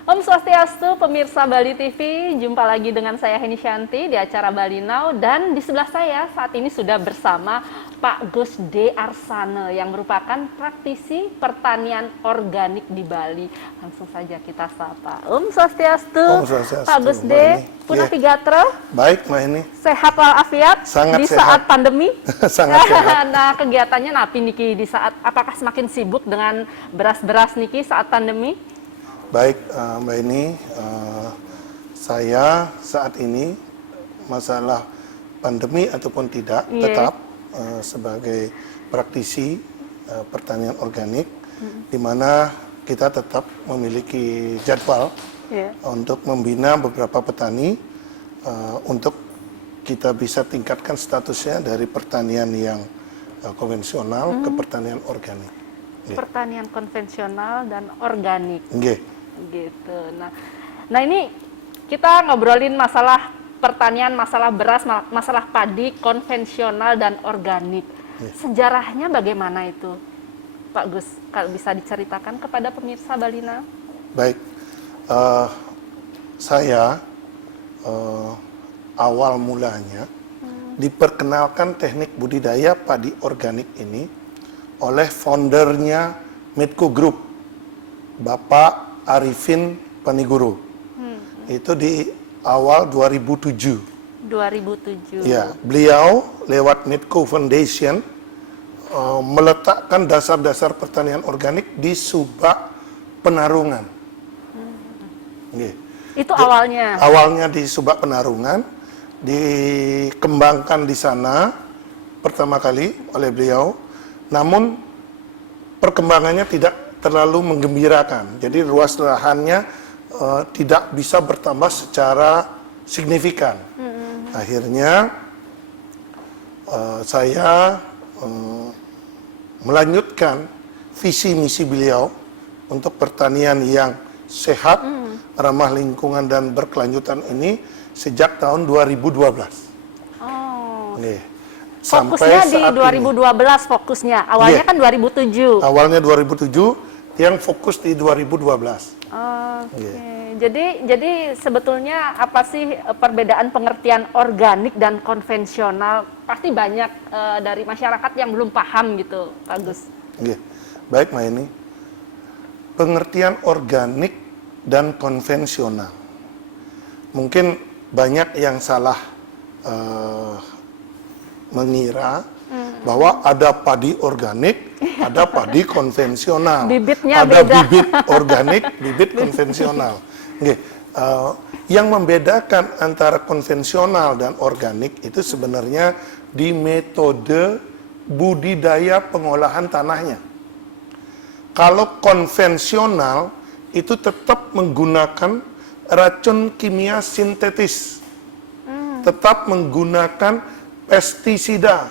Om Swastiastu, pemirsa Bali TV, jumpa lagi dengan saya Heni Shanti di acara Bali Now, dan di sebelah saya saat ini sudah bersama Pak Gus D. Arsane yang merupakan praktisi pertanian organik di Bali. Langsung saja kita sapa. Om Swastiastu, Om Swastiastu, Pak Gus D. Punah Pigatra. Baik, Mbak Heni. Sehat walafiat Sangat di sehat. saat pandemi. Sangat sehat. Nah, kegiatannya napi niki di saat, apakah semakin sibuk dengan beras-beras niki saat pandemi? Baik, Mbak Heni, saya saat ini masalah pandemi ataupun tidak, tetap sebagai praktisi pertanian organik, di mana kita tetap memiliki jadwal untuk membina beberapa petani untuk kita bisa tingkatkan statusnya dari pertanian yang konvensional ke pertanian organik. Pertanian konvensional dan organik. Gitu. Nah ini kita ngobrolin masalah pertanian, masalah beras, masalah padi konvensional dan organik. Sejarahnya bagaimana itu, Pak Gus? Kalau bisa diceritakan kepada pemirsa Bali Now. Baik, saya awal mulanya diperkenalkan teknik budidaya padi organik ini oleh foundernya Medco Group, Bapak Arifin Paniguro. Itu di awal 2007. 2007. Ya, beliau lewat Medco Foundation meletakkan dasar-dasar pertanian organik di Subak Penarungan. Itu awalnya. Awalnya di Subak Penarungan, dikembangkan di sana pertama kali oleh beliau. Namun perkembangannya tidak terlalu menggembirakan. Jadi luas lahannya tidak bisa bertambah secara signifikan. Akhirnya saya melanjutkan visi misi beliau untuk pertanian yang sehat, ramah lingkungan dan berkelanjutan ini sejak tahun 2012. Oh. Sampai fokusnya di 2012 fokusnya. Awalnya kan 2007. Awalnya 2007, yang fokus di 2012. Oke. Jadi sebetulnya apa sih perbedaan pengertian organik dan konvensional? Pasti banyak dari masyarakat yang belum paham gitu, Pak Gus. Baik, Mbak Eni. Pengertian organik dan konvensional. Mungkin banyak yang salah mengira bahwa ada padi organik, ada padi konvensional. Bibitnya ada beda. bibit organik, bibit konvensional. Yang membedakan antara konvensional dan organik itu sebenarnya di metode budidaya pengolahan tanahnya. Kalau konvensional itu tetap menggunakan racun kimia sintetis, tetap menggunakan pestisida,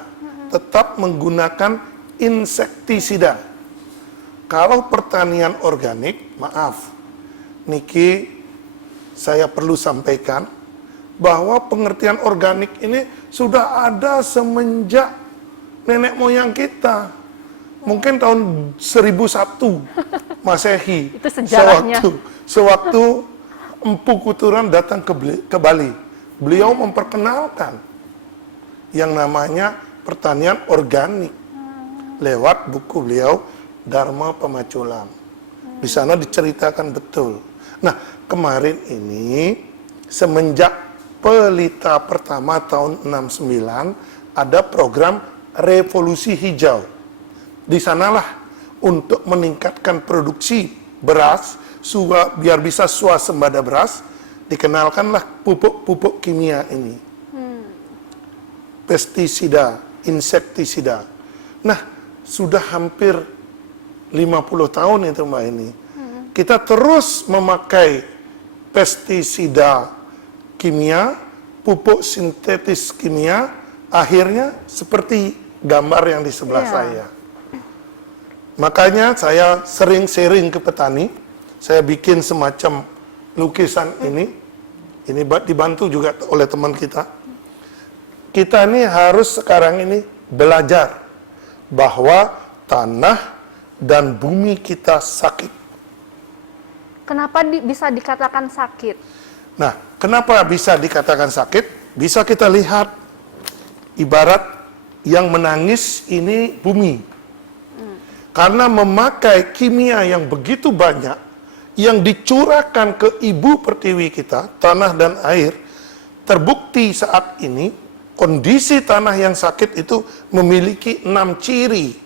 tetap menggunakan insektisida. Kalau pertanian organik, maaf, niki saya perlu sampaikan bahwa pengertian organik ini sudah ada semenjak nenek moyang kita. Mungkin tahun 1001 Masehi. Itu sejarahnya. Sewaktu Empu Kuturan datang ke Bali, beliau memperkenalkan yang namanya pertanian organik lewat buku beliau Dharma Pemaculam. Di sana diceritakan betul. Nah, kemarin ini semenjak Pelita pertama tahun 69 ada program Revolusi Hijau. Di sanalah untuk meningkatkan produksi beras biar bisa swasembada beras, dikenalkanlah pupuk-pupuk kimia ini. Pestisida, insektisida. Nah, sudah hampir 50 tahun itu, Mbak ini. Kita terus memakai pestisida kimia, pupuk sintetis kimia, akhirnya seperti gambar yang di sebelah saya. Makanya saya sering sharing ke petani, saya bikin semacam lukisan ini dibantu juga oleh teman kita. Kita ini harus sekarang ini belajar bahwa tanah dan bumi kita sakit. Kenapa bisa dikatakan sakit? Nah, kenapa bisa dikatakan sakit? Bisa kita lihat ibarat yang menangis ini bumi. Karena memakai kimia yang begitu banyak yang dicurahkan ke ibu pertiwi kita, tanah dan air, terbukti saat ini kondisi tanah yang sakit itu memiliki 6 ciri.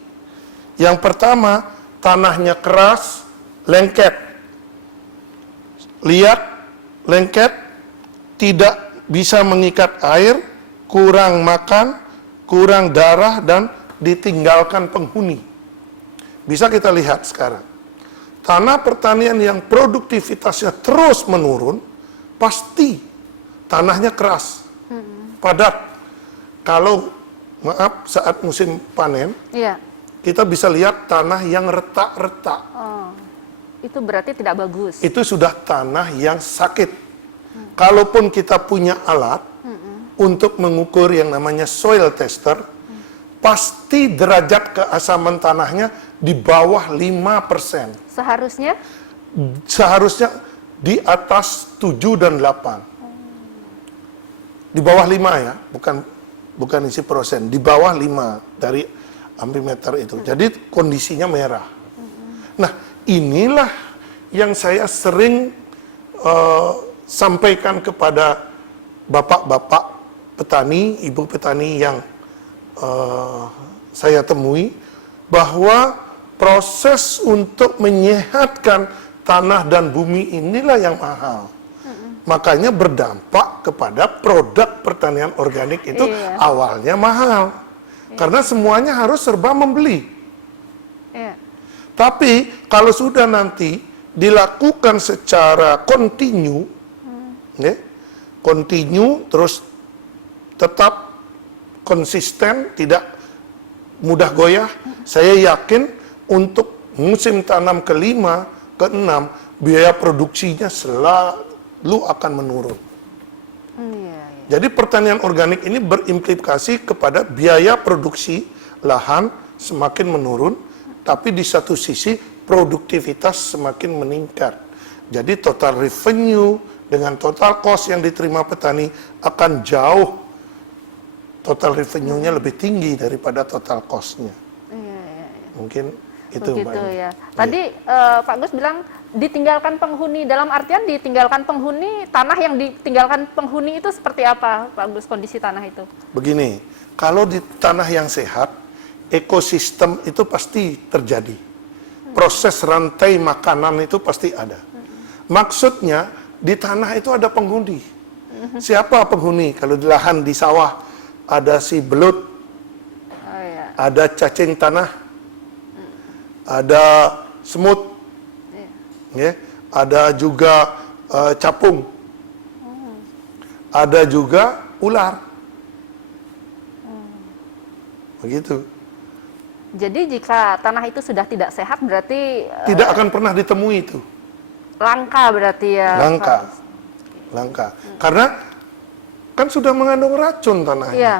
Yang pertama, tanahnya keras, lengket. Lihat, lengket, tidak bisa mengikat air, kurang makan, kurang darah, dan ditinggalkan penghuni. Bisa kita lihat sekarang. Tanah pertanian yang produktivitasnya terus menurun, pasti tanahnya keras, padat. Kalau, maaf, saat musim panen, Iya. kita bisa lihat tanah yang retak-retak. Oh, itu berarti tidak bagus. Itu sudah tanah yang sakit. Kalaupun kita punya alat untuk mengukur yang namanya soil tester, pasti derajat keasaman tanahnya di bawah 5%. Seharusnya? Seharusnya di atas 7 dan 8. Di bawah 5 ya, bukan isi persen, di bawah 5 dari amfimeter itu. Jadi kondisinya merah. Nah, inilah yang saya sering sampaikan kepada bapak-bapak petani, ibu petani yang saya temui, bahwa proses untuk menyehatkan tanah dan bumi inilah yang mahal. Makanya berdampak kepada produk pertanian organik itu awalnya mahal. Karena semuanya harus serba membeli. Iya. Tapi kalau sudah nanti dilakukan secara kontinu, ya, kontinu terus tetap konsisten, tidak mudah goyah, saya yakin untuk musim tanam ke-5, ke-6, biaya produksinya selalu akan menurun. Iya. Jadi pertanian organik ini berimplikasi kepada biaya produksi lahan semakin menurun, tapi di satu sisi produktivitas semakin meningkat. Jadi total revenue dengan total cost yang diterima petani akan jauh, total revenue-nya lebih tinggi daripada total cost-nya. Iya. Mungkin itu Begitu Mbak Eni. ya. Tadi Pak Gus bilang ditinggalkan penghuni, dalam artian ditinggalkan penghuni, tanah yang ditinggalkan penghuni itu seperti apa Pak Gus, kondisi tanah itu? Begini, kalau di tanah yang sehat, ekosistem itu pasti terjadi. Proses rantai makanan itu pasti ada. Maksudnya, di tanah itu ada penghuni. Siapa penghuni? Kalau di lahan di sawah, ada si belut, Oh, iya. ada cacing tanah, ada semut, ya, ada juga capung, ada juga ular. Begitu. Jadi jika tanah itu sudah tidak sehat berarti Tidak akan pernah ditemui itu. langka berarti ya. Langka. Pak Gus. Langka. Karena kan sudah mengandung racun tanahnya. Iya,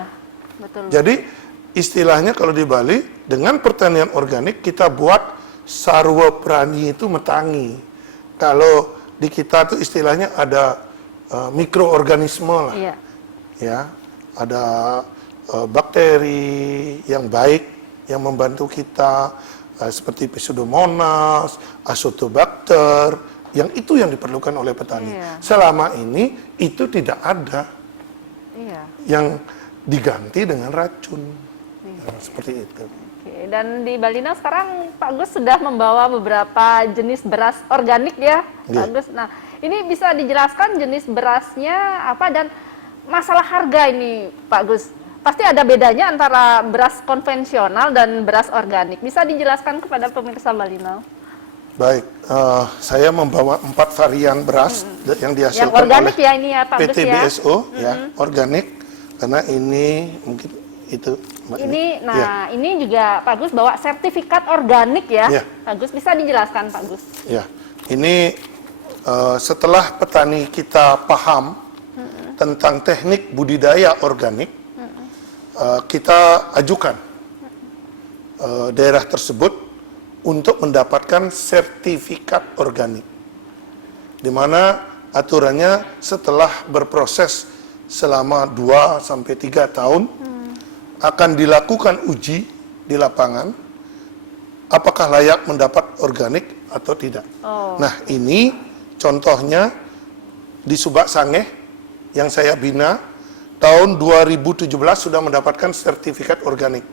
betul. Jadi istilahnya kalau di Bali, dengan pertanian organik kita buat sarwa prani itu metangi. Kalau di kita tuh istilahnya ada mikroorganisme lah. Iya. Ya, ada bakteri yang baik yang membantu kita, seperti Pseudomonas, Azotobacter, yang itu yang diperlukan oleh petani. Iya. Selama ini itu tidak ada, Iya. yang diganti dengan racun. Nah, seperti itu. Oke, dan di Balina sekarang Pak Gus sudah membawa beberapa jenis beras organik ya, Pak Iya. Gus. Nah, ini bisa dijelaskan jenis berasnya apa dan masalah harga ini, Pak Gus. Pasti ada bedanya antara beras konvensional dan beras organik. Bisa dijelaskan kepada pemirsa Balina? Baik, saya membawa 4 varian beras yang dihasilkan Yang organik oleh ya ini ya, Pak Gus PT ya. BSO, ya, organik. Karena ini mungkin itu, Mbak Eni. Ini, nah Ya. ini juga Pak Gus bawa sertifikat organik ya, Ya. Pak Gus. Bisa dijelaskan Pak Gus? Ya, ini setelah petani kita paham tentang teknik budidaya organik, kita ajukan daerah tersebut untuk mendapatkan sertifikat organik. di mana aturannya setelah berproses selama 2 sampai 3 tahun akan dilakukan uji di lapangan apakah layak mendapat organik atau tidak. Nah, ini contohnya di Subak Sangeh yang saya bina tahun 2017 sudah mendapatkan sertifikat organik.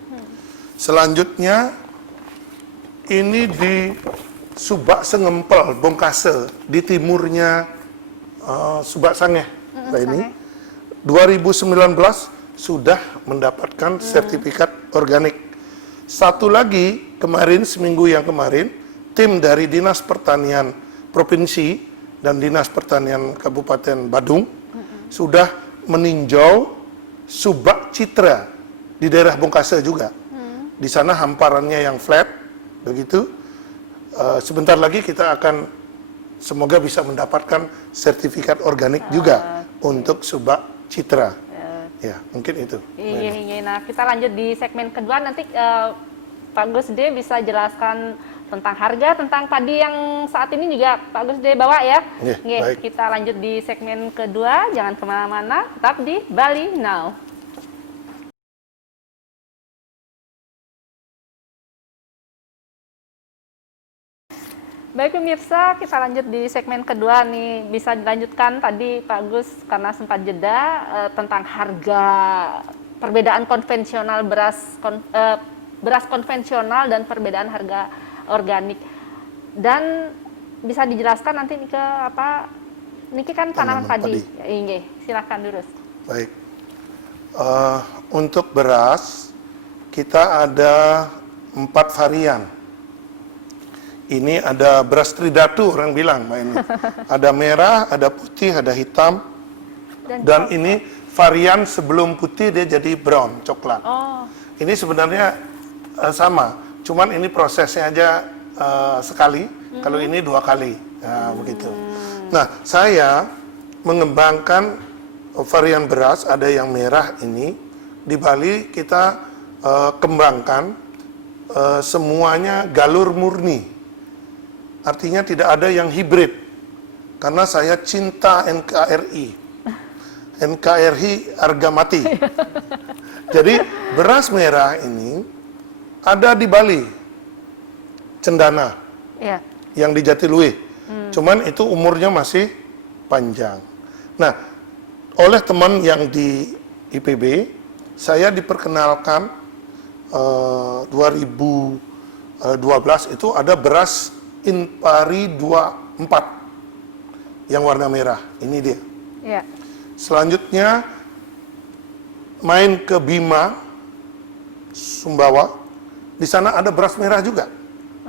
Selanjutnya ini di Subak Sengempel, Bongkase, di timurnya Subak Sangeh. Nah, ini 2019 sudah mendapatkan sertifikat organik. Satu lagi kemarin, seminggu yang kemarin, tim dari Dinas Pertanian Provinsi dan Dinas Pertanian Kabupaten Badung sudah meninjau Subak Citra di daerah Bongkase juga. Di sana hamparannya yang flat, begitu. Sebentar lagi kita akan semoga bisa mendapatkan sertifikat organik juga untuk Subak Citra. Ya, mungkin itu. Iya. Nah, kita lanjut di segmen kedua. Nanti Pak Gusde bisa jelaskan tentang harga, tentang padi yang saat ini juga Pak Gusde bawa ya. Baik. Kita lanjut di segmen kedua. Jangan kemana-mana, tetap di Bali Now. Baik pemirsa, kita lanjut di segmen kedua nih. Bisa dilanjutkan tadi Pak Gus karena sempat jeda tentang harga perbedaan konvensional beras konvensional dan perbedaan harga organik. Dan bisa dijelaskan nanti nih ke apa? Niki kan tanaman padi. Iya, silahkan Durus. Baik. Untuk beras kita ada 4 varian. Ini ada beras tridatu orang bilang, Mbak ini. Ada merah, ada putih, ada hitam. Dan ini varian sebelum putih dia jadi brown, coklat. Ini sebenarnya sama, cuman ini prosesnya aja sekali, kalau ini 2 kali. Nah, begitu. Nah, saya mengembangkan varian beras, ada yang merah ini. Di Bali kita kembangkan semuanya galur murni. Artinya tidak ada yang hibrid. Karena saya cinta NKRI. NKRI harga mati. Jadi beras merah ini ada di Bali. Cendana. Yang di Jatiluwih. Cuman itu umurnya masih panjang. Nah, oleh teman yang di IPB, saya diperkenalkan 2012 itu ada beras Inpari 24 yang warna merah. Ini dia. Selanjutnya main ke Bima Sumbawa. Di sana ada beras merah juga.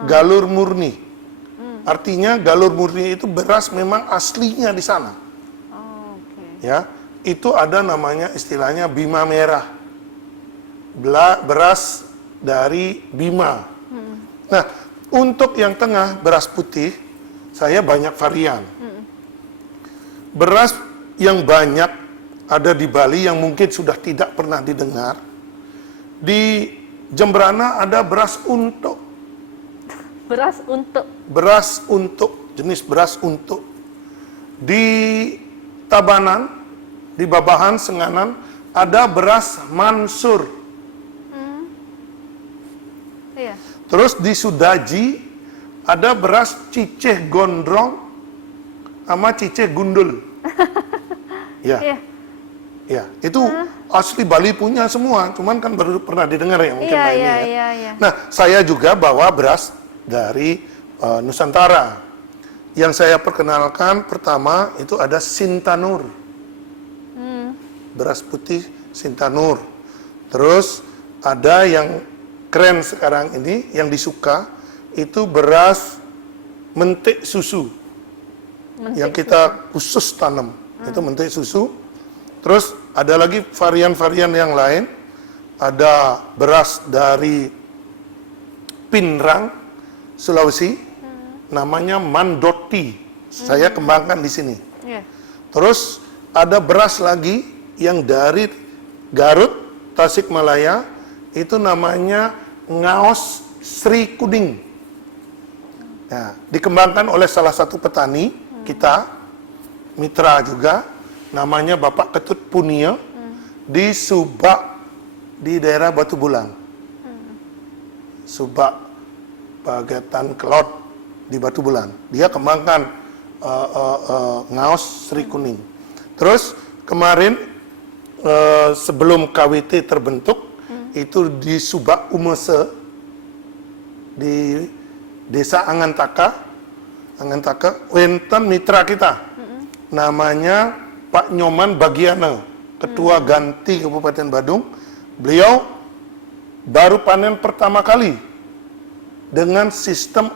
Galur murni. Artinya galur murni itu beras memang aslinya di sana. Ya, itu ada namanya istilahnya Bima merah. Beras dari Bima. Nah, untuk yang tengah, beras putih, saya banyak varian. Beras yang banyak ada di Bali yang mungkin sudah tidak pernah didengar. Di Jembrana ada beras untuk. Beras untuk? Beras untuk, jenis beras untuk. Di Tabanan, di Babahan, Senganan, ada beras Mansur. Terus di Sudaji ada beras ciceh gondrong sama ciceh gundul. Ya, itu asli Bali punya semua, cuman kan baru pernah didengar ya mungkin ini. Nah, saya juga bawa beras dari Nusantara. Yang saya perkenalkan pertama itu ada Sintanur. Beras putih Sintanur. Terus ada yang keren sekarang ini, yang disuka, itu beras mentik susu. Yang kita khusus tanam, itu mentik susu. Terus ada lagi varian-varian yang lain, ada beras dari Pinrang, Sulawesi, namanya Mandoti. Saya kembangkan di sini. Terus ada beras lagi yang dari Garut, Tasikmalaya, itu namanya Ngaos Sri Kuding. Nah, dikembangkan oleh salah satu petani kita, mitra juga, namanya Bapak Ketut Punia, di Subak, di daerah Batu Bulan. Subak, Bagatan Kelot, di Batu Bulan. Dia kembangkan ngaos Sri Kuning. Terus kemarin sebelum KWT terbentuk, itu di Subak Umese, di Desa Angantaka, wenten mitra kita, namanya Pak Nyoman Bagiana, Ketua Ganti Kabupaten Badung. Beliau baru panen pertama kali dengan sistem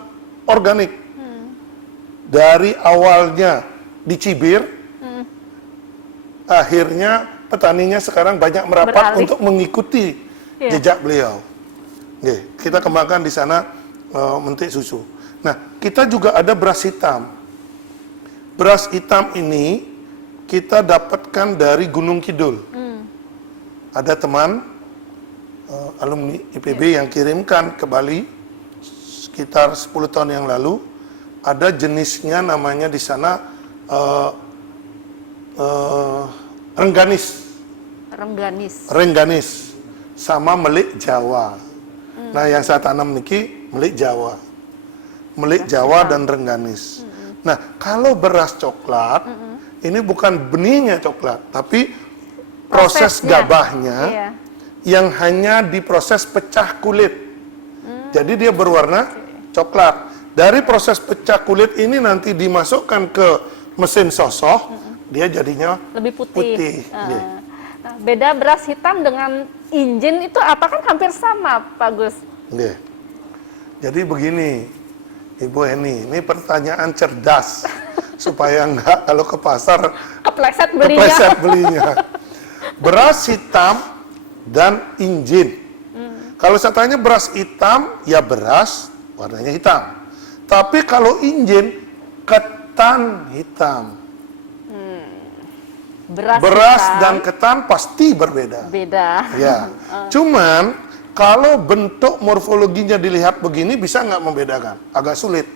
organik. Dari awalnya dicibir, akhirnya petaninya sekarang banyak merapat untuk mengikuti jejak beliau. Oke, kita kembangkan di sana mentik susu. Nah, kita juga ada beras hitam. Beras hitam ini kita dapatkan dari Gunung Kidul. Ada teman alumni IPB yang kirimkan ke Bali sekitar 10 tahun yang lalu. Ada jenisnya namanya di sana Rengganis sama melik Jawa. Nah, yang saya tanam niki melik Jawa. Melik Jawa dan Rengganis. Nah, kalau beras coklat, ini bukan benihnya coklat, tapi proses gabahnya yang hanya diproses pecah kulit. Jadi dia berwarna coklat. Dari proses pecah kulit ini nanti dimasukkan ke mesin sosoh, dia jadinya lebih putih. Nah, beda beras hitam dengan injin itu apa, kan hampir sama, Pak Gus? Jadi begini, Ibu Eni, ini pertanyaan cerdas supaya enggak kalau ke pasar kepleset belinya. Beras hitam dan injin. Kalau saya tanya beras hitam, ya beras warnanya hitam. Tapi kalau injin, ketan hitam. Beras hitam dan ketan pasti berbeda. Ya. Cuman kalau bentuk morfologinya dilihat begini, bisa nggak membedakan? Agak sulit.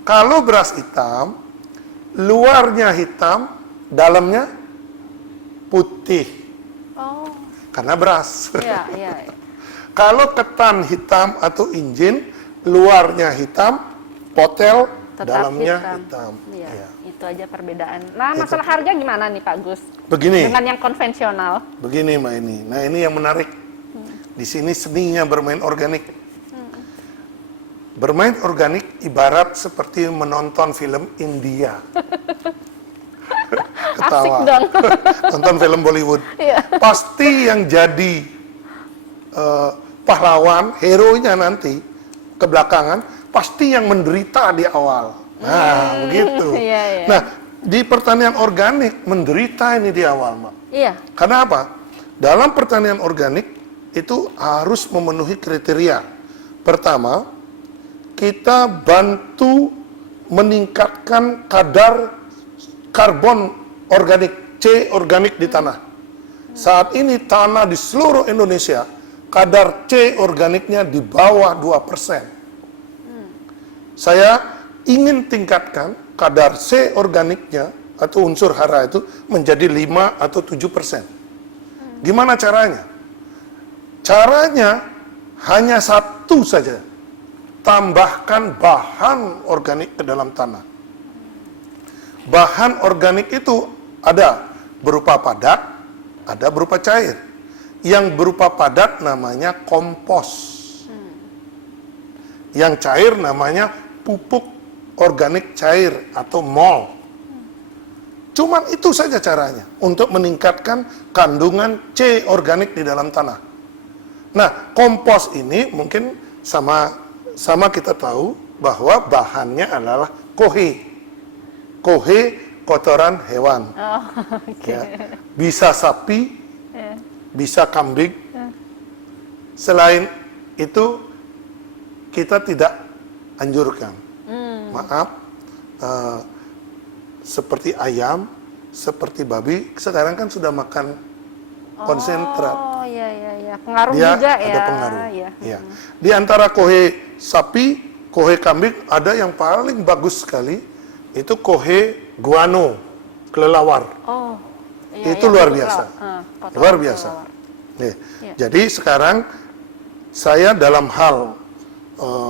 Kalau beras hitam, luarnya hitam, dalamnya putih. Karena beras. Kalau ketan hitam atau injin, luarnya hitam, potel, tetap dalamnya hitam. Itu aja perbedaan. Nah, masalah harga gimana nih, Pak Gus? Begini. Dengan yang konvensional. Begini, Mbak ini. Nah, ini yang menarik. Di sini seninya bermain organik. Bermain organik ibarat seperti menonton film India. Ketawa. Asik dong. Nonton film Bollywood. Pasti yang jadi pahlawan, hero-nya nanti kebelakangan, pasti yang menderita di awal. Nah, begitu. Nah, di pertanian organik menderita ini di awal, Mbak. Karena apa? Dalam pertanian organik itu harus memenuhi kriteria. Pertama, kita bantu meningkatkan kadar karbon organik, C organik di tanah. Saat ini tanah di seluruh Indonesia, kadar C organiknya di bawah 2%. Saya ingin tingkatkan kadar C organiknya atau unsur hara itu menjadi 5 atau 7%. Gimana caranya? Caranya hanya satu saja. Tambahkan bahan organik ke dalam tanah. Bahan organik itu ada berupa padat, ada berupa cair. Yang berupa padat namanya kompos. Yang cair namanya pupuk organik cair atau mol. Cuman itu saja caranya untuk meningkatkan kandungan C organik di dalam tanah. Nah, kompos ini mungkin sama kita tahu bahwa bahannya adalah kohe. Kohe kotoran hewan. Bisa sapi, bisa kambing. Selain itu kita tidak anjurkan. Maaf, seperti ayam, seperti babi, sekarang kan sudah makan konsentrat. Pengaruh dia juga ada pengaruh. Di antara kohe sapi, kohe kambing, ada yang paling bagus sekali, itu kohe guano, kelelawar. Oh, iya, Itu iya, luar untuk biasa. potongan Luar biasa. kelelawar. Nih, Iya. jadi sekarang saya dalam hal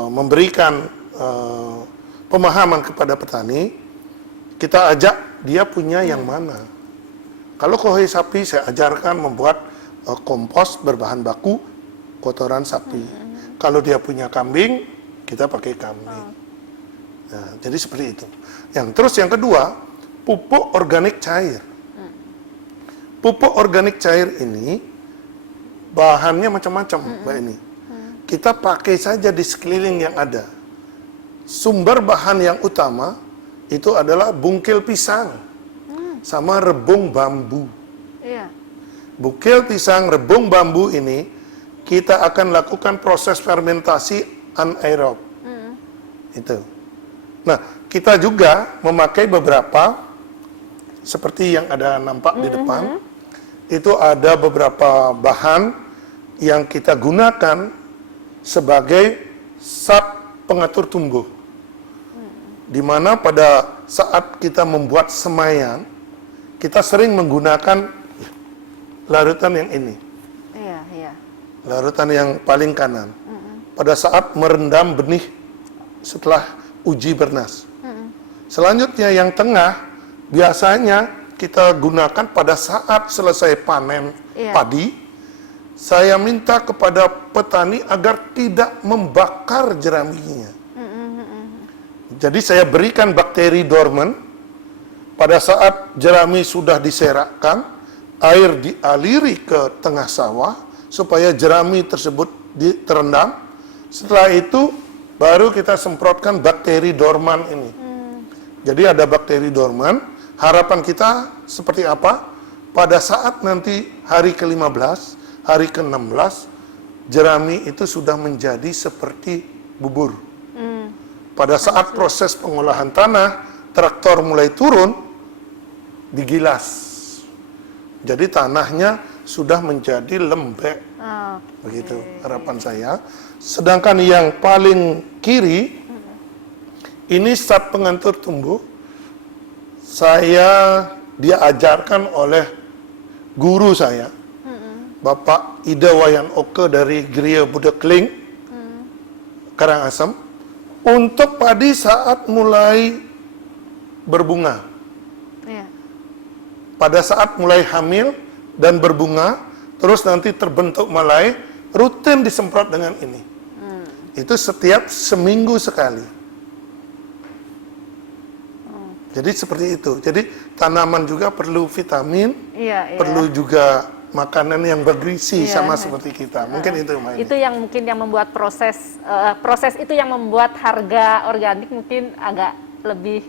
memberikan pemahaman kepada petani, kita ajak dia punya yang mana. Kalau kohe sapi, saya ajarkan membuat kompos berbahan baku kotoran sapi. Kalau dia punya kambing, kita pakai kambing. Nah, jadi seperti itu. Terus yang kedua, pupuk organik cair. Pupuk organik cair ini bahannya macam-macam, Mbak ini. Kita pakai saja di sekeliling yang ada. Sumber bahan yang utama itu adalah bungkil pisang sama rebung bambu. Iya. Bungkil pisang, rebung bambu ini kita akan lakukan proses fermentasi anaerob. Itu. Nah, kita juga memakai beberapa seperti yang ada nampak di depan. Itu ada beberapa bahan yang kita gunakan sebagai zat pengatur tumbuh. Di mana pada saat kita membuat semaian, kita sering menggunakan larutan yang ini. Iya, iya. Larutan yang paling kanan. Pada saat merendam benih setelah uji bernas. Selanjutnya yang tengah biasanya kita gunakan pada saat selesai panen padi. Saya minta kepada petani agar tidak membakar jeraminya. Jadi saya berikan bakteri dorman. Pada saat jerami sudah diserakkan, air dialiri ke tengah sawah supaya jerami tersebut terendam. Setelah itu baru kita semprotkan bakteri dorman ini. Jadi ada bakteri dorman. Harapan kita seperti apa? Pada saat nanti hari ke-15, hari ke-16, jerami itu sudah menjadi seperti bubur. Pada saat proses pengolahan tanah, traktor mulai turun, digilas. Jadi tanahnya sudah menjadi lembek. Begitu harapan saya. Sedangkan yang paling kiri, ini zat pengatur tumbuh. Saya diajarkan oleh guru saya, Bapak Ida Wayan Oke dari Geria Budekling, Karangasem, untuk padi saat mulai berbunga. Iya. Pada saat mulai hamil dan berbunga, terus nanti terbentuk malai, rutin disemprot dengan ini. Itu setiap seminggu sekali. Jadi seperti itu. Jadi tanaman juga perlu vitamin, perlu juga makanan yang bergizi sama seperti kita. Mungkin itu Mbak. Itu yang mungkin yang membuat proses itu yang membuat harga organik mungkin agak lebih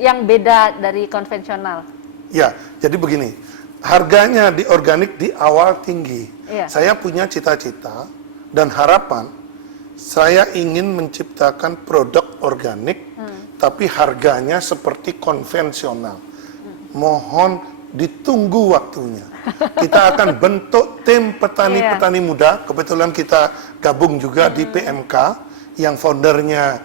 yang beda dari konvensional. Ya, jadi begini. Harganya di organik di awal tinggi. Saya punya cita-cita dan harapan saya ingin menciptakan produk organik tapi harganya seperti konvensional. Mohon ditunggu waktunya. Kita akan bentuk tim petani-petani muda. Kebetulan kita gabung juga di PMK yang foundernya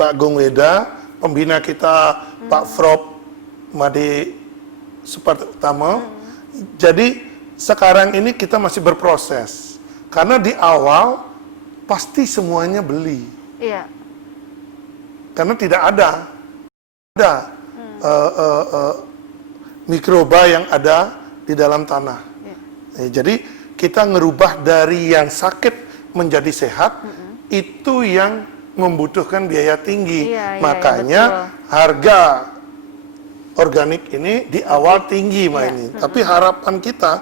Pak Gong Weda, pembina kita Pak Frop Made Supratama. Jadi sekarang ini kita masih berproses. Karena di awal pasti semuanya beli. Iya. Karena tidak ada mikroba yang ada di dalam tanah. Jadi kita ngerubah dari yang sakit menjadi sehat, itu yang membutuhkan biaya tinggi. Makanya harga organik ini di awal tinggi ini. Tapi harapan kita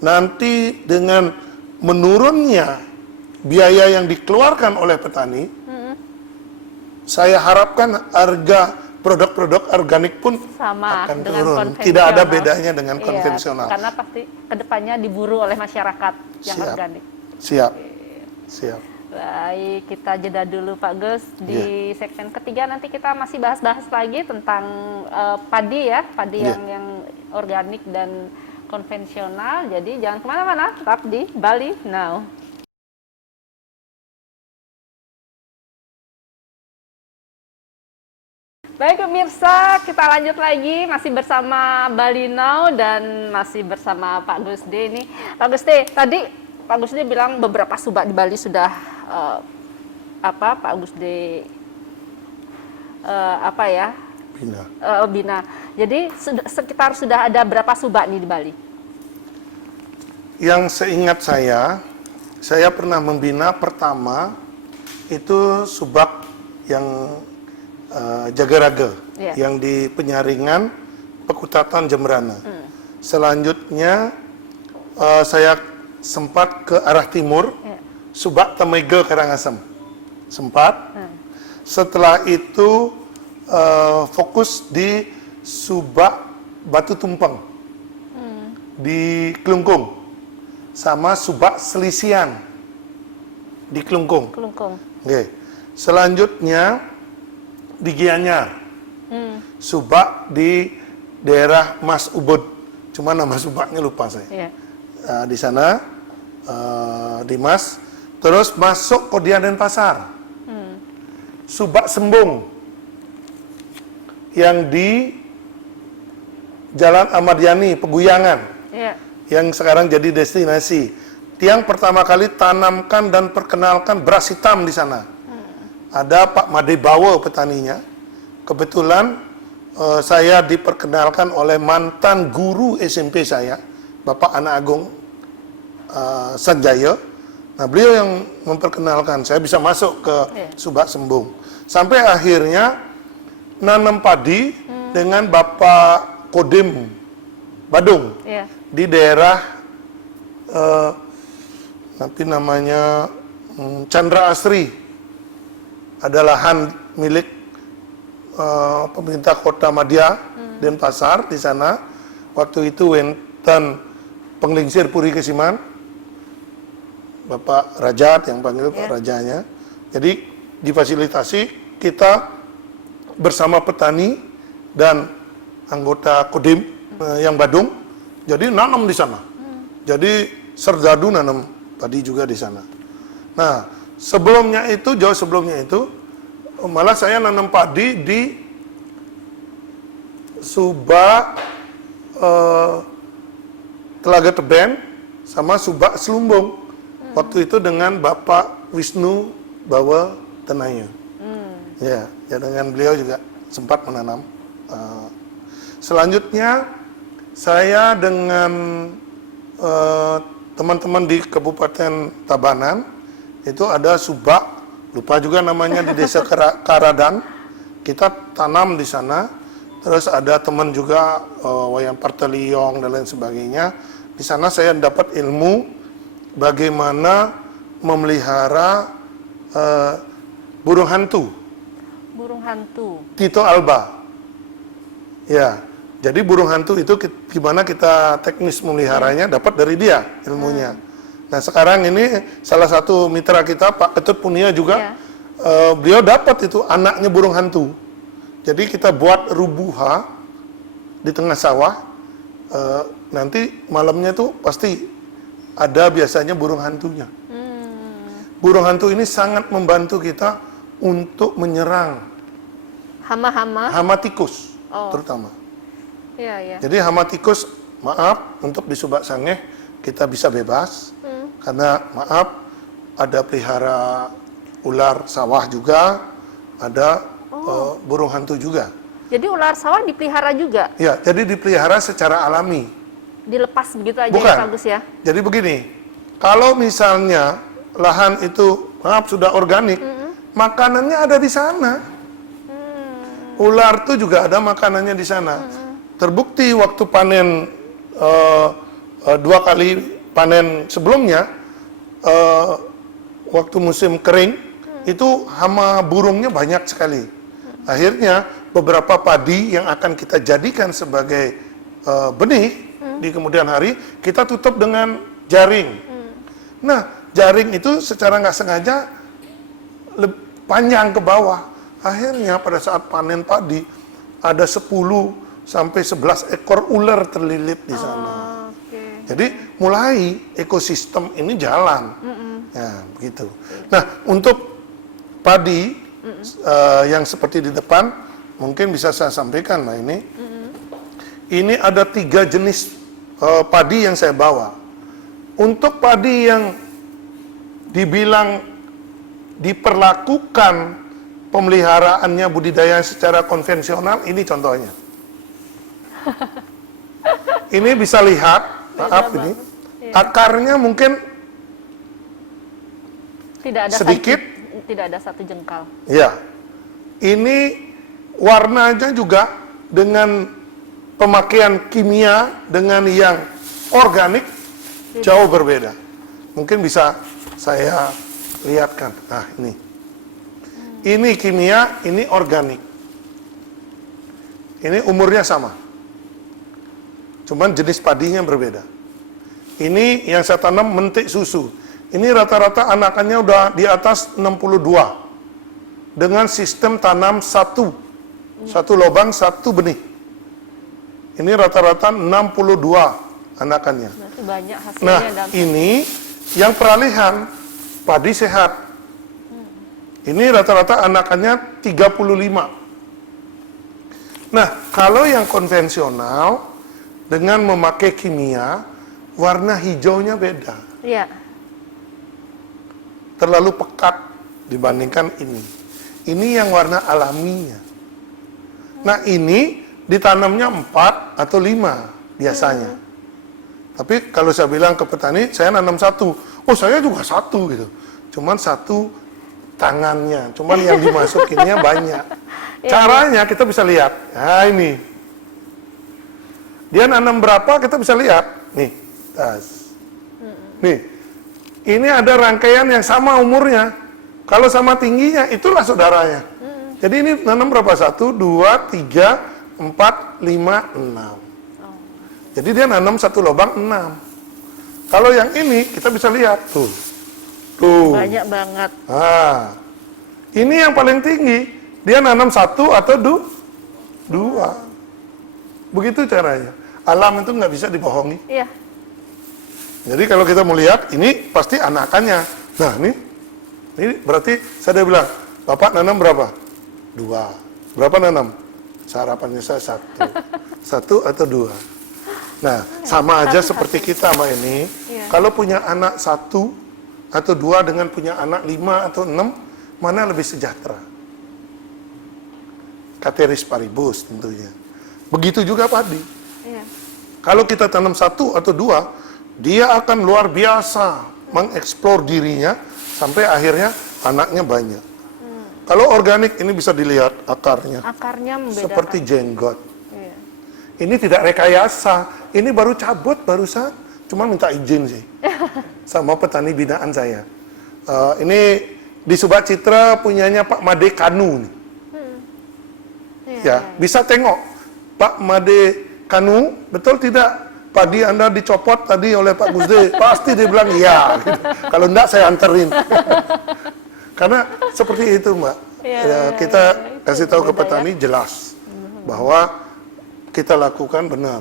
nanti dengan menurunnya biaya yang dikeluarkan oleh petani, saya harapkan harga produk-produk organik pun sama akan dengan turun. konvensional. Tidak ada bedanya dengan konvensional. Karena pasti kedepannya diburu oleh masyarakat yang organik. Siap. Siap. Baik, kita jeda dulu Pak Gus. Di segmen ketiga nanti kita masih bahas-bahas lagi tentang padi ya, padi yang organik dan konvensional. Jadi jangan kemana-mana, tetap di Bali Now. Baik pemirsa, kita lanjut lagi masih bersama Bali Now dan masih bersama Pak Gusde ini. Pak Gusde, tadi Pak Gusde bilang beberapa subak di Bali sudah Pak Gusde bina. Jadi sekitar sudah ada berapa subak nih di Bali? Yang seingat saya pernah membina pertama itu subak yang Jagaraga, yang di Penyaringan, Pekutatan, Jemberana. Selanjutnya saya sempat ke arah timur, subak Tamega, Karangasem. Sempat. Setelah itu fokus di subak Batu Tumpeng di Klungkung, sama subak Selisian di Klungkung. Oke. Selanjutnya di Gianyar, subak di daerah Mas Ubud, cuma nama subaknya lupa saya. Di sana di Mas, terus masuk Kodian Denpasar, subak Sembung yang di Jalan Ahmad Yani, Peguyangan, yang sekarang jadi destinasi. Yang pertama kali tanamkan dan perkenalkan beras hitam di sana. Ada Pak Made Bawo petaninya. Kebetulan saya diperkenalkan oleh mantan guru SMP saya, Bapak Anak Agung Sanjaya. Nah, beliau yang memperkenalkan saya bisa masuk ke subak Sembung. Sampai akhirnya nanam padi dengan Bapak Kodim Badung di daerah nanti namanya Chandra Asri. Ada lahan milik pemerintah Kota Madya, Denpasar di sana. Waktu itu wenten penglingsir Puri Kesiman, Bapak Rajat yang panggil Pak Rajanya. Jadi difasilitasi kita bersama petani dan anggota Kodim yang Badung. Jadi nanam di sana. Jadi serdadu nanam padi juga di sana. Nah, sebelumnya itu, jauh sebelumnya itu, malah saya nanam padi di subak Telaga Teben sama subak Selumbung. Waktu itu dengan Bapak Wisnu Bawa Tenaya. Ya dengan beliau juga sempat menanam. Selanjutnya saya dengan teman-teman di Kabupaten Tabanan, itu ada subak, lupa juga namanya, di Desa Karadan. Kita tanam di sana. Terus ada teman juga Wayang Parteliong dan lain sebagainya. Di sana saya dapat ilmu bagaimana memelihara burung hantu. Burung hantu. Tito Alba. Ya, jadi burung hantu itu gimana kita teknis memeliharanya dapat dari dia ilmunya. Nah, sekarang ini salah satu mitra kita, Pak Ketut Punia juga, beliau dapat itu anaknya burung hantu. Jadi kita buat rubuha di tengah sawah, nanti malamnya tuh pasti ada biasanya burung hantunya. Burung hantu ini sangat membantu kita untuk menyerang hama tikus, terutama. Jadi hama tikus, maaf, untuk di Subak Sangeh kita bisa bebas. Karena maaf, ada pelihara ular sawah juga, ada burung hantu juga. Jadi ular sawah dipelihara juga? Ya, jadi dipelihara secara alami. Dilepas begitu aja. Bukan. Ya, bagus ya? Jadi begini, kalau misalnya lahan itu, maaf, sudah organik, makanannya ada di sana. Ular itu juga ada makanannya di sana. Terbukti waktu panen 2 kali panen sebelumnya, waktu musim kering, itu hama burungnya banyak sekali. Akhirnya beberapa padi yang akan kita jadikan sebagai benih di kemudian hari, kita tutup dengan jaring. Nah, jaring itu secara nggak sengaja panjang ke bawah. Akhirnya pada saat panen padi, ada 10 sampai 11 ekor ular terlilit di sana. Jadi mulai ekosistem ini jalan, ya begitu. Nah, untuk padi yang seperti di depan, mungkin bisa saya sampaikan lah ini. Ini ada 3 jenis padi yang saya bawa. Untuk padi yang dibilang diperlakukan pemeliharaannya budidaya secara konvensional, ini contohnya. Ini bisa lihat, maaf ini, akarnya mungkin tidak ada sedikit, tidak ada satu jengkal. ya. Ini warnanya juga dengan pemakaian kimia dengan yang organik jauh berbeda. Mungkin bisa saya lihatkan. Nah, ini. Ini kimia, ini organik. Ini umurnya sama. Cuman jenis padinya berbeda. Ini yang saya tanam mentik susu. Ini rata-rata anakannya udah di atas 62. Dengan sistem tanam satu lubang, 1 benih. Ini rata-rata 62 anakannya. Berarti banyak hasilnya. Nah, ini yang peralihan padi sehat. Ini rata-rata anakannya 35. Nah, kalau yang konvensional dengan memakai kimia, warna hijaunya beda. Iya. Terlalu pekat dibandingkan ini. Ini yang warna alaminya. Nah, ini ditanamnya 4 atau 5 biasanya. Tapi kalau saya bilang ke petani, saya nanam 1. Oh, saya juga 1 gitu. Cuman 1 tangannya, cuman yang dimasukinnya banyak. Caranya kita bisa lihat. Nah, ini. Dia nanam berapa kita bisa lihat. Nih, tas. Nih. Ini ada rangkaian yang sama umurnya. Kalau sama tingginya, itulah saudaranya. Jadi ini nanam berapa? 1, 2, 3, 4, 5, 6. Jadi dia nanam 1 lubang 6. Kalau yang ini, kita bisa lihat. Tuh. Banyak banget. Nah, ini yang paling tinggi. Dia nanam 1 atau 2. Begitu caranya. Alam itu nggak bisa dibohongi. Iya. Jadi kalau kita mau lihat, ini pasti anakannya. Nah, ini berarti saya bilang, Bapak nanam berapa? 2. Berapa nanam? Harapannya saya 1. 1 atau 2. Nah, sama aja seperti kita, Mbak ini. Kalau punya anak 1 atau 2 dengan punya anak 5 atau 6, mana lebih sejahtera? Ceteris paribus tentunya. Begitu juga padi. Iya. Kalau kita tanam 1 atau 2, dia akan luar biasa mengeksplor dirinya sampai akhirnya anaknya banyak. Kalau organik ini bisa dilihat akarnya. Akarnya membedakan. Seperti jenggot. Iya. Ini tidak rekayasa. Ini baru cabut barusan. Cuma minta izin sih. Sama petani binaan saya. Ini di Subak Citra punyanya Pak Made Kanu. Ya, bisa tengok. Pak Made Kanu, betul tidak? Padi Anda dicopot tadi oleh Pak Gusde, pasti dia bilang iya. Gitu. Kalau enggak saya anterin. Karena seperti itu, Mbak. Kita kasih tahu ke petani jelas bahwa kita lakukan benar.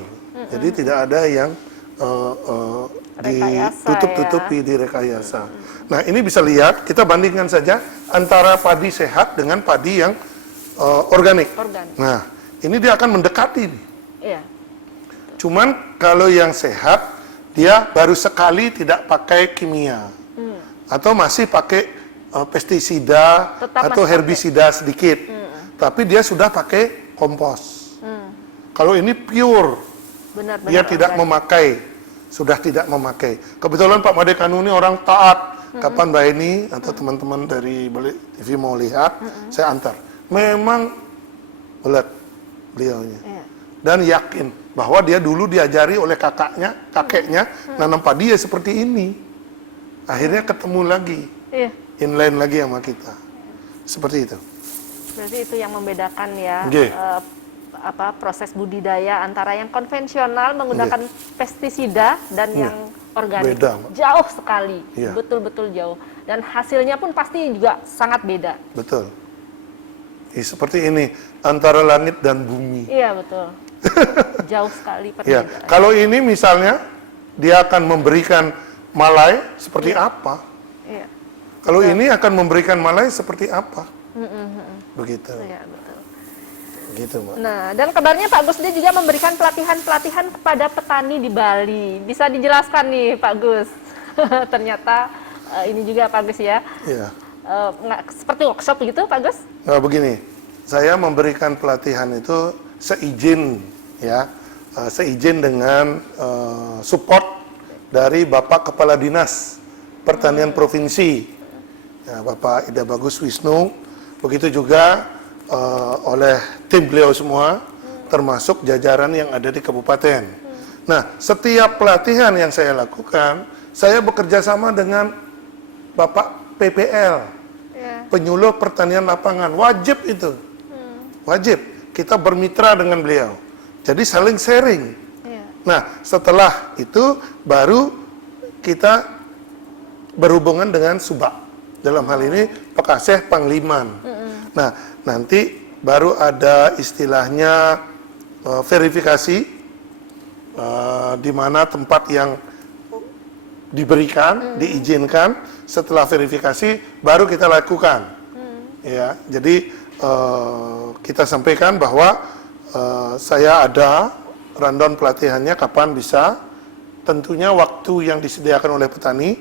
Jadi tidak ada yang ditutup-tutupi, direkayasa. Nah, ini bisa lihat, kita bandingkan saja antara padi sehat dengan padi yang organik. Nah, ini dia akan mendekati. Iya. Cuman kalau yang sehat, dia baru sekali tidak pakai kimia. Atau masih pakai pestisida atau herbisida sedikit. Tapi dia sudah pakai kompos. Kalau ini pure, dia tidak memakai, sudah tidak memakai. Kebetulan Pak Made Kanu ini orang taat. Kapan Mbak Eni atau teman-teman dari Balik TV mau lihat, saya antar. Memang belat beliaunya. Dan yakin bahwa dia dulu diajari oleh kakeknya nanam padi ya seperti ini. Akhirnya ketemu lagi, inline lagi sama kita. Seperti itu. Berarti itu yang membedakan ya, proses budidaya antara yang konvensional menggunakan pestisida dan yang organik. Beda, jauh sekali, betul-betul jauh. Dan hasilnya pun pasti juga sangat beda. Betul. Seperti ini, antara langit dan bumi. Iya, betul. Jauh sekali Ya, perbedaan. kalau ini misalnya dia akan memberikan malai seperti apa? Iya. Kalau ini akan memberikan malai seperti apa? Begitu. Iya, betul. gitu Mbak. Nah, dan kabarnya Pak Gus dia juga memberikan pelatihan-pelatihan kepada petani di Bali. Bisa dijelaskan nih Pak Gus? Ternyata ini juga Pak Gus ya. Iya. Seperti workshop gitu Pak Gus? Nah, begini, saya memberikan pelatihan itu seizin ya, seizin dengan support dari Bapak Kepala Dinas Pertanian Provinsi, ya, Bapak Ida Bagus Wisnu. Begitu juga oleh tim beliau semua, termasuk jajaran yang ada di kabupaten. Nah, setiap pelatihan yang saya lakukan, saya bekerja sama dengan Bapak PPL, penyuluh pertanian lapangan. Wajib itu, wajib kita bermitra dengan beliau. Jadi saling sharing. Nah, setelah itu baru kita berhubungan dengan Subak. Dalam hal ini Pekaseh Pangliman. Nah, nanti baru ada istilahnya verifikasi di mana tempat yang diberikan, diizinkan. Setelah verifikasi baru kita lakukan. Ya, jadi kita sampaikan bahwa saya ada rundown pelatihannya kapan bisa. Tentunya waktu yang disediakan oleh petani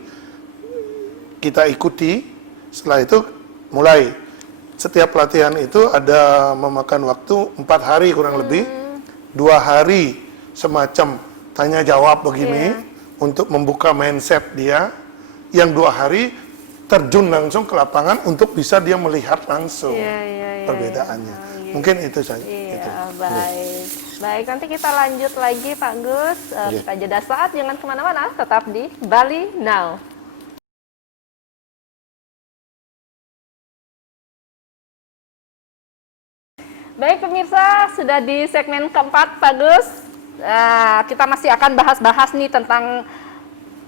kita ikuti. Setelah itu mulai. Setiap pelatihan itu ada memakan waktu 4 hari kurang lebih, 2 hari semacam tanya jawab begini untuk membuka mindset dia, yang 2 hari terjun langsung ke lapangan untuk bisa dia melihat langsung perbedaannya. Mungkin itu saja. Baik. Baik, nanti kita lanjut lagi Pak Gus. Kita jeda saat, jangan kemana-mana, tetap di Bali Now. Baik pemirsa, sudah di segmen keempat Pak Gus. Kita masih akan bahas-bahas nih tentang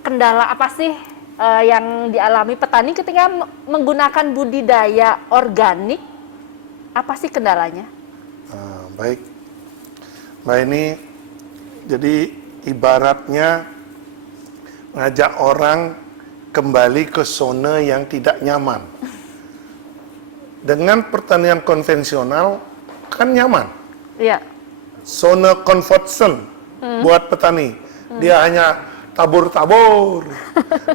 kendala apa sih yang dialami petani ketika menggunakan budidaya organik. Apa sih kendalanya? Baik, Mbak, ini jadi ibaratnya ngajak orang kembali ke zona yang tidak nyaman. Dengan pertanian konvensional kan nyaman. Iya. Zona comfort zone buat petani. Dia hanya tabur-tabur.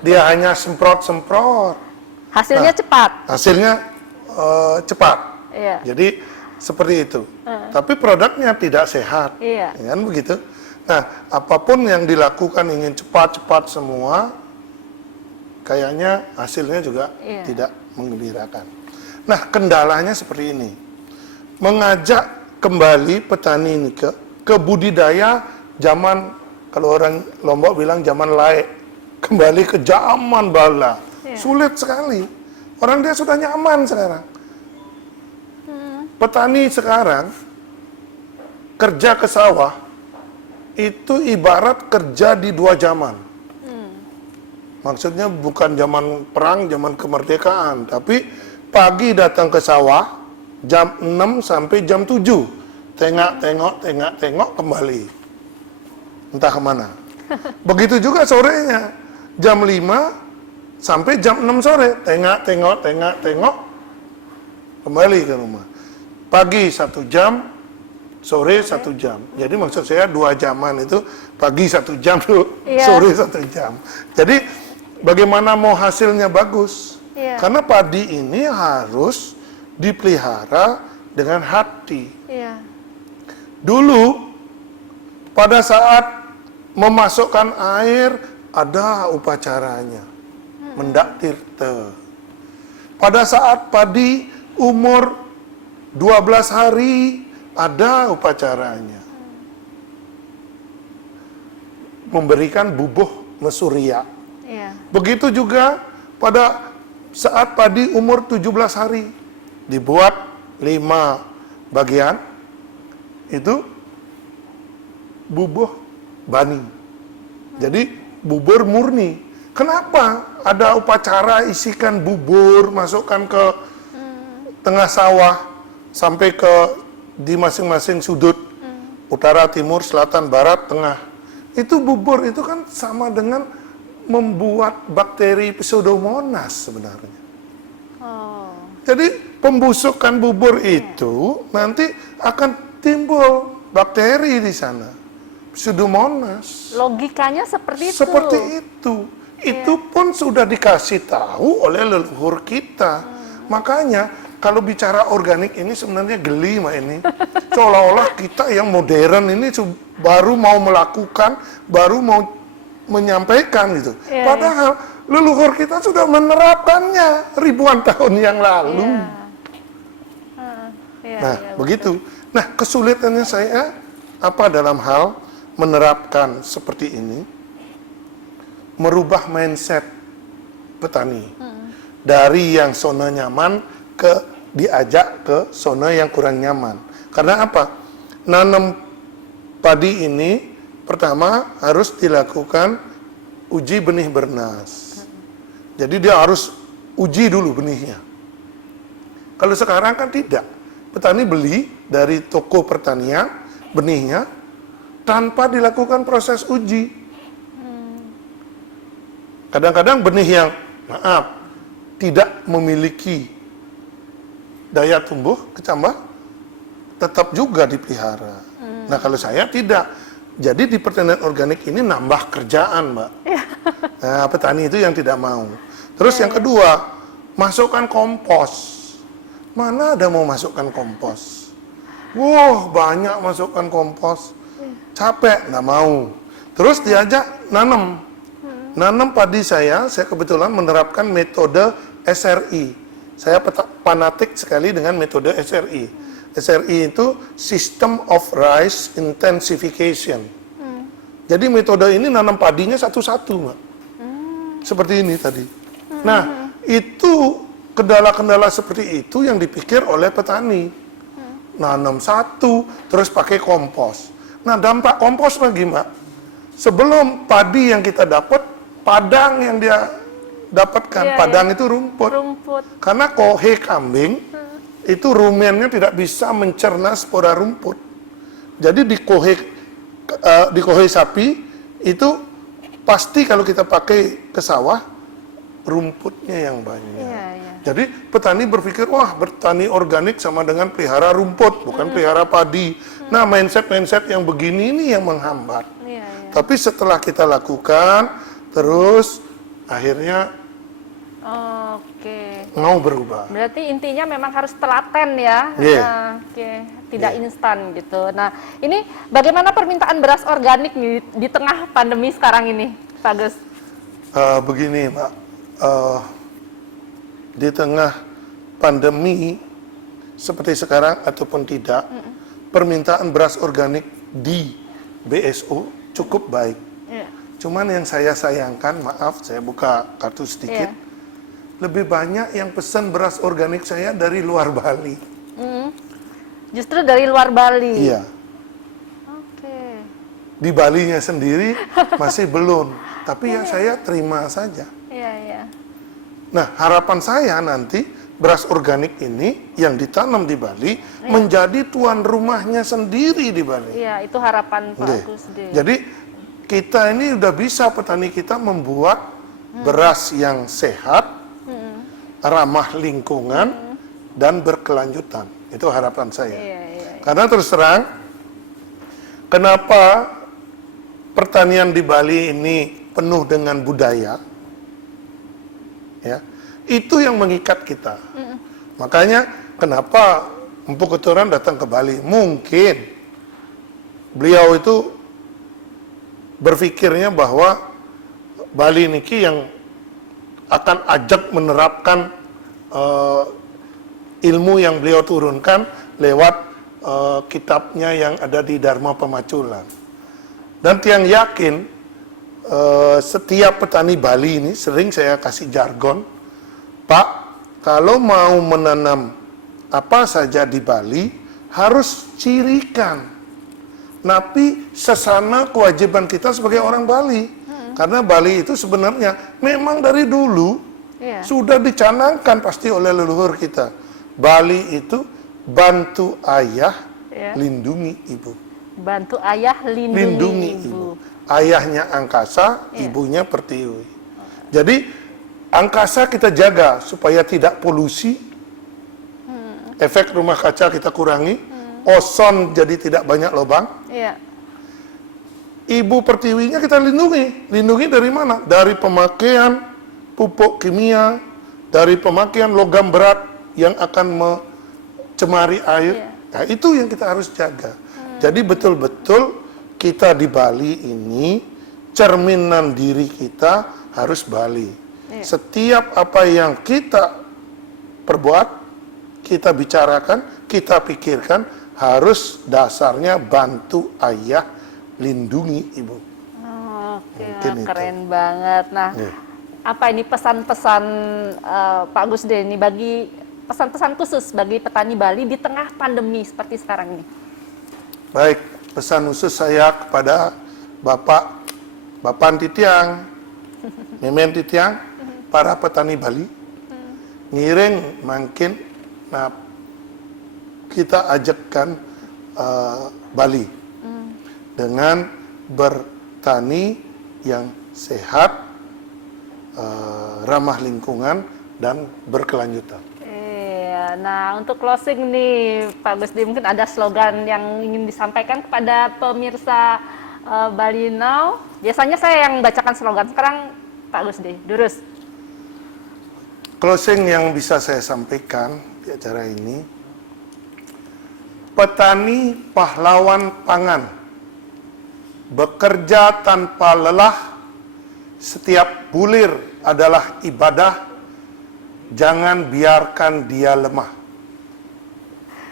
Dia hanya semprot-semprot. Hasilnya cepat. Hasilnya cepat. Iya. Jadi seperti itu. Tapi produknya tidak sehat. Iya. Kan begitu. Nah, apapun yang dilakukan ingin cepat-cepat semua, kayaknya hasilnya juga tidak menggembirakan. Nah, kendalanya seperti ini. Mengajak kembali petani ini ke budidaya zaman, kalau orang Lombok bilang zaman laik, kembali ke zaman bala. Sulit sekali. Orang dia sudah nyaman sekarang. Petani sekarang kerja ke sawah itu ibarat kerja di 2 zaman. Maksudnya bukan zaman perang, zaman kemerdekaan, tapi pagi datang ke sawah jam 6 sampai jam 7. Tengok kembali. Entah kemana. Begitu juga sorenya. Jam 5 sampai jam 6 sore. Tengok kembali ke rumah. Pagi 1 jam, sore 1 jam. Jadi maksud saya 2 jaman itu, pagi 1 jam, sore 1 jam. Jadi bagaimana mau hasilnya bagus? Karena padi ini harus dipelihara dengan hati. Dulu pada saat memasukkan air ada upacaranya, mendak tirta. Pada saat padi umur 12 hari ada upacaranya, memberikan bubuh mesurya. Begitu juga pada saat padi umur 17 hari dibuat 5 bagian, itu bubuh bani. Jadi bubur murni. Kenapa ada upacara isikan bubur, masukkan ke tengah sawah sampai ke di masing-masing sudut, utara, timur, selatan, barat, tengah. Itu bubur itu kan sama dengan membuat bakteri Pseudomonas sebenarnya. Jadi pembusukan bubur itu nanti akan timbul bakteri di sana. Pseudomonas. Logikanya seperti itu. Seperti itu. Itu pun sudah dikasih tahu oleh leluhur kita. Makanya kalau bicara organik ini sebenarnya geli Mbak ini. Seolah-olah kita yang modern ini baru mau melakukan, baru mau menyampaikan gitu. Padahal leluhur kita sudah menerapkannya ribuan tahun yang lalu. Begitu. Nah, kesulitannya saya apa dalam hal menerapkan seperti ini? Merubah mindset petani. Dari yang zona nyaman diajak ke zona yang kurang nyaman. Karena apa? Nanam padi ini pertama harus dilakukan uji benih bernas. Jadi dia harus uji dulu benihnya. Kalau sekarang kan tidak. Petani beli dari toko pertanian benihnya tanpa dilakukan proses uji. Kadang-kadang benih yang, tidak memiliki daya tumbuh kecambah, tetap juga dipelihara. Nah kalau saya tidak. Jadi di pertanian organik ini nambah kerjaan, Mbak. Nah, petani itu yang tidak mau. Terus yang kedua, masukkan kompos. Mana ada mau masukkan kompos? Wah, banyak masukkan kompos. Capek, nggak mau. Terus diajak nanam. Nanam padi saya kebetulan menerapkan metode SRI. Saya fanatik sekali dengan metode SRI. SRI itu System of Rice Intensification. Jadi metode ini nanam padinya satu-satu, Mbak. Seperti ini tadi. Nah, itu kendala-kendala seperti itu yang dipikir oleh petani. Nanam satu, terus pakai kompos. Nah, dampak kompos lagi, Mbak. Sebelum padi yang kita dapat, padang yang dia dapatkan. Padang itu rumput. Karena kohe kambing, itu rumennya tidak bisa mencerna spora rumput. Jadi di kohe sapi itu pasti kalau kita pakai ke sawah rumputnya yang banyak. Jadi petani berpikir wah bertani organik sama dengan pelihara rumput bukan pelihara padi. Nah mindset yang begini ini yang menghambat. Tapi setelah kita lakukan terus akhirnya mau berubah. Berarti intinya memang harus telaten ya. Tidak instan gitu. Nah, ini bagaimana permintaan beras organik di tengah pandemi sekarang ini, Pak Gus? Begini, Mbak. Di tengah pandemi seperti sekarang ataupun tidak, permintaan beras organik di BSO cukup baik. Cuman yang saya sayangkan, maaf saya buka kartu sedikit, lebih banyak yang pesan beras organik saya dari luar Bali. Justru dari luar Bali? Iya. Di Balinya sendiri masih belum, tapi ya saya terima saja. Nah harapan saya nanti beras organik ini yang ditanam di Bali menjadi tuan rumahnya sendiri di Bali. Iya, itu harapan Pak Gus. Jadi kita ini udah bisa petani kita membuat beras yang sehat, ramah lingkungan, dan berkelanjutan. Itu harapan saya. Karena terus terang, kenapa pertanian di Bali ini penuh dengan budaya? Ya, itu yang mengikat kita. Makanya kenapa Empu Keturunan datang ke Bali? Mungkin beliau itu berpikirnya bahwa Bali niki yang akan ajak menerapkan ilmu yang beliau turunkan lewat kitabnya yang ada di Dharma Pemaculan. Dan tiang yakin setiap petani Bali ini sering saya kasih jargon, Pak, kalau mau menanam apa saja di Bali harus cirikan. Tapi sesana kewajiban kita sebagai orang Bali. Karena Bali itu sebenarnya memang dari dulu sudah dicanangkan pasti oleh leluhur kita. Bali itu bantu ayah, lindungi ibu. Bantu ayah, lindungi ibu. Ayahnya angkasa, ibunya pertiwi. Jadi angkasa kita jaga supaya tidak polusi. efek rumah kaca kita kurangi, ozon jadi tidak banyak lubang. Iya. Ibu pertiwinya kita lindungi. Lindungi dari mana? Dari pemakaian pupuk kimia, dari pemakaian logam berat yang akan mencemari air. Nah, itu yang kita harus jaga. Jadi betul-betul kita di Bali ini, cerminan diri kita harus Bali. Setiap apa yang kita perbuat, kita bicarakan, kita pikirkan, harus dasarnya bantu ayah, lindungi ibu. Oke, Mungkin keren banget. Nah, apa ini pesan-pesan Pak Gusde ini bagi pesan-pesan khusus bagi petani Bali di tengah pandemi seperti sekarang ini? Baik, pesan khusus saya kepada Bapak Titiang, Memen Titiang, para petani Bali, ngiring makin, nah kita ajakkan Bali dengan bertani yang sehat, ramah lingkungan, dan berkelanjutan. Nah, untuk closing nih, Pak Gusdi, mungkin ada slogan yang ingin disampaikan kepada pemirsa Bali Now. Biasanya saya yang bacakan slogan, sekarang Pak Gusdi, Durus. Closing yang bisa saya sampaikan di acara ini, petani pahlawan pangan, bekerja tanpa lelah, setiap bulir adalah ibadah, jangan biarkan dia lemah.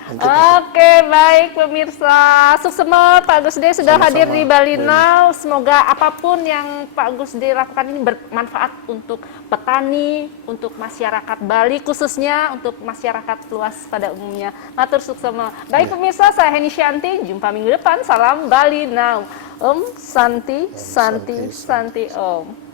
Oke, baik pemirsa. Suksema Pak Gusde sudah Sama-sama. hadir di Bali Now. Semoga apapun yang Pak Gusde lakukan ini bermanfaat untuk petani, untuk masyarakat Bali, khususnya untuk masyarakat luas pada umumnya. Matur suksema. Baik pemirsa, saya Heni Shanti. Jumpa minggu depan. Salam Bali Now. Om Santi, Santi, Santi Om.